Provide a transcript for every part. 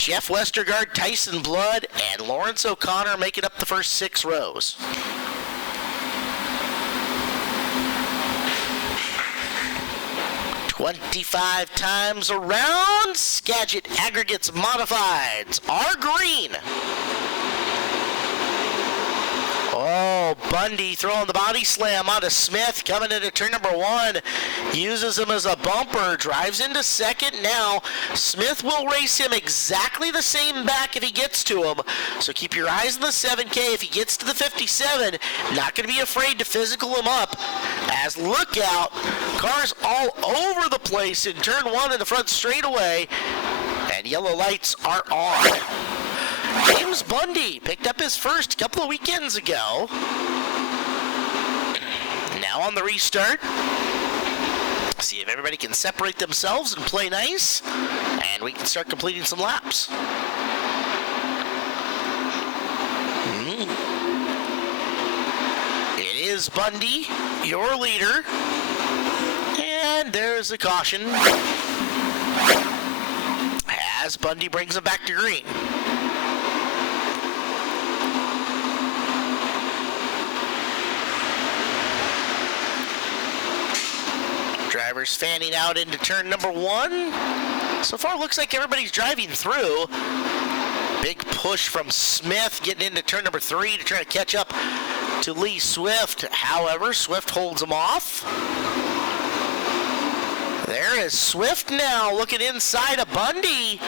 Jeff Westergaard, Tyson Blood, and Lawrence O'Connor making up the first 6 rows. "25 times around, Skagit Aggregates Modifieds are green. Oh, Bundy throwing the body slam onto Smith, coming into turn number 1. Uses him as a bumper, drives into second now. Smith will race him exactly the same back if he gets to him. So keep your eyes on the 7K. If he gets to the 57, not going to be afraid to physical him up. As look out, cars all over the place in turn 1 in the front straightaway. And yellow lights are on. James Bundy picked up his first a couple of weekends ago. Now on the restart. See if everybody can separate themselves and play nice. And we can start completing some laps. It is Bundy, your leader. And there's a caution. As Bundy brings him back to green. Drivers fanning out into turn number 1. So far, looks like everybody's driving through. Big push from Smith getting into turn number 3 to try to catch up to Lee Swift. However, Swift holds him off. There is Swift now looking inside of Bundy.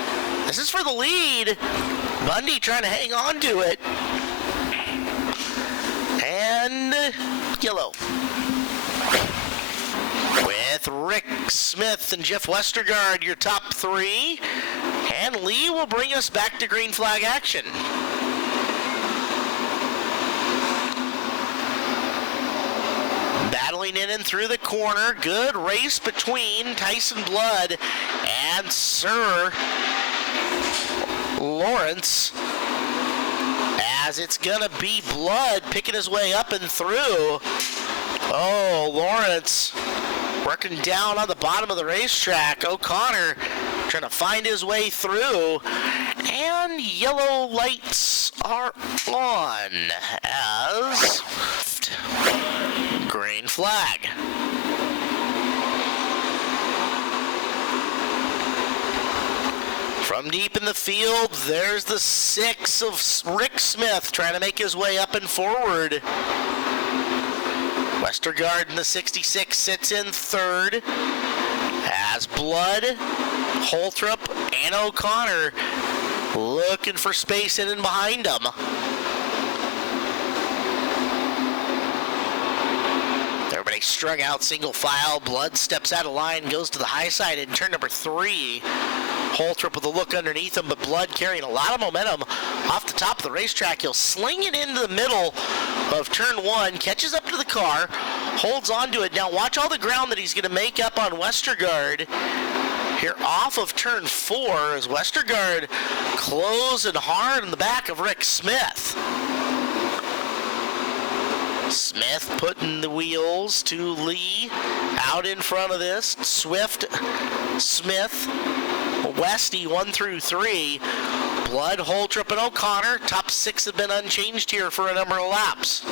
This is for the lead. Bundy trying to hang on to it. And yellow. With Rick Smith and Jeff Westergaard, your top 3. And Lee will bring us back to green flag action. Battling in and through the corner. Good race between Tyson Blood and Sir Lawrence. As it's gonna be Blood picking his way up and through. Oh, Lawrence working down on the bottom of the racetrack. O'Connor trying to find his way through. And yellow lights are on as green flag. From deep in the field, there's the 6 of Rick Smith trying to make his way up and forward. Westergaard in the 66 sits in 3rd. As Blood, Holtrup, and O'Connor looking for space in and behind them. Everybody strung out single file. Blood steps out of line, goes to the high side in turn number 3. Holtrup with a look underneath him, but Blood carrying a lot of momentum off the top of the racetrack. He'll sling it into the middle of turn 1, catches up to the car, holds on to it. Now watch all the ground that he's going to make up on Westergaard here off of turn 4 as Westergaard closing hard in the back of Rick Smith. Smith putting the wheels to Lee out in front of this. Swift, Smith, Westy 1 through 3. Blood, Holtrup, and O'Connor. Top 6 have been unchanged here for a number of laps.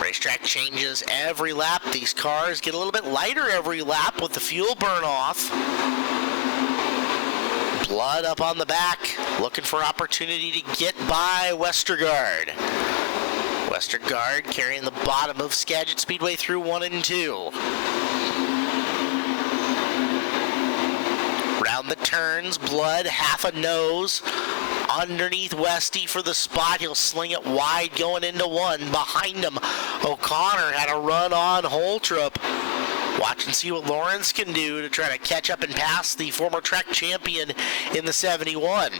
Racetrack changes every lap. These cars get a little bit lighter every lap with the fuel burn off. Blood up on the back, looking for opportunity to get by Westergaard. Westergaard carrying the bottom of Skagit Speedway through 1 and 2. Round the turns, Blood, half a nose. Underneath Westy for the spot. He'll sling it wide going into 1. Behind him, O'Connor had a run on Holtrup. Watch and see what Lawrence can do to try to catch up and pass the former track champion in the 71.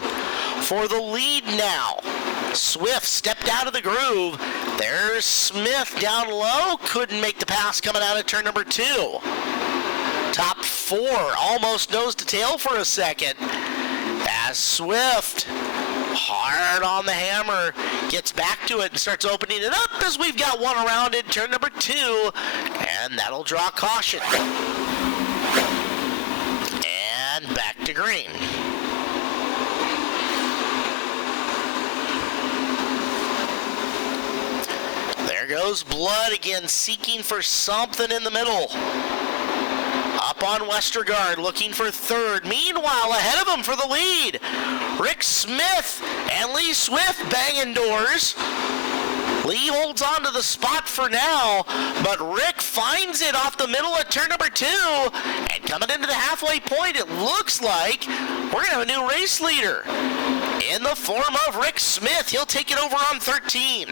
For the lead now, Swift stepped out of the groove. There's Smith down low. Couldn't make the pass coming out of turn number 2. Top 4, almost nose to tail for a second. As Swift, hard on the hammer, gets back to it and starts opening it up as we've got one around in turn number 2, and that'll draw caution. to green. There goes Blood again, seeking for something in the middle. Up on Westergaard, looking for third. Meanwhile, ahead of him for the lead, Rick Smith and Lee Swift banging doors. Lee holds on to the spot for now, but Rick finds it off the middle of turn number 2, and coming into the halfway point, it looks like we're going to have a new race leader in the form of Rick Smith. He'll take it over on 13.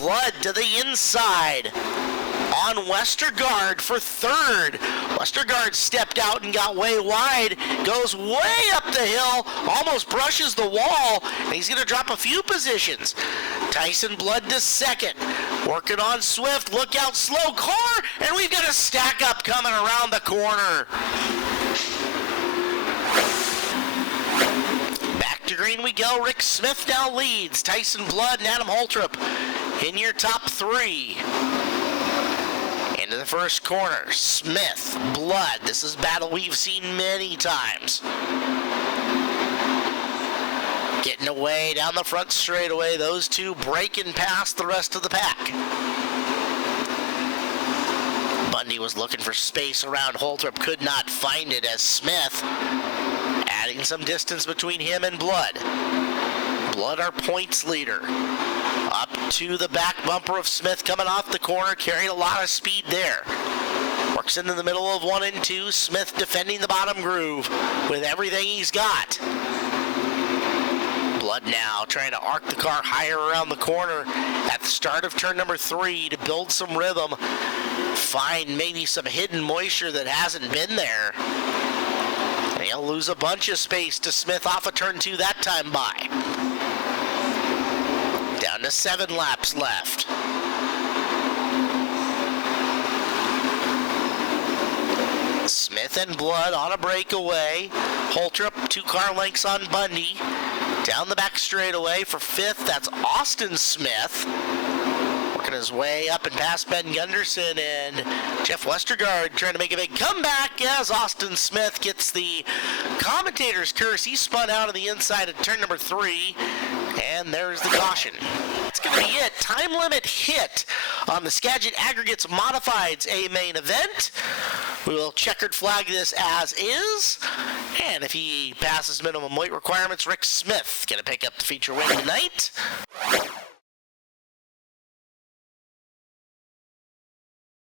Blood to the inside on Westergaard for third. Westergaard stepped out and got way wide, goes way up the hill, almost brushes the wall, and he's going to drop a few positions. Tyson Blood to second, working on Swift, look out, slow car, and we've got a stack up coming around the corner. Back to green we go. Rick Smith now leads. Tyson Blood and Adam Holtrop in your top 3. Into the first corner, Smith, Blood. This is a battle we've seen many times. Getting away down the front straightaway, those two breaking past the rest of the pack. Bundy was looking for space around Holtrop, could not find it as Smith adding some distance between him and Blood. Blood, our points leader. Up to the back bumper of Smith coming off the corner, carrying a lot of speed there. Works into the middle of 1 and 2. Smith defending the bottom groove with everything he's got. Blood now trying to arc the car higher around the corner at the start of turn number 3 to build some rhythm. Find maybe some hidden moisture that hasn't been there. And he'll lose a bunch of space to Smith off of turn 2 that time by. Down to 7 laps left. Smith and Blood on a breakaway. Holtrop 2 car lengths on Bundy. Down the back straightaway for 5th, that's Austin Smith. Working his way up and past Ben Gunderson, and Jeff Westergaard trying to make a big comeback as Austin Smith gets the commentator's curse. He spun out of the inside of turn number 3, and there's the caution. That's going to be it. Time limit hit on the Skagit Aggregates Modifieds A main event. We will checkered flag this as is, and if he passes minimum weight requirements, Rick Smith going to pick up the feature win tonight.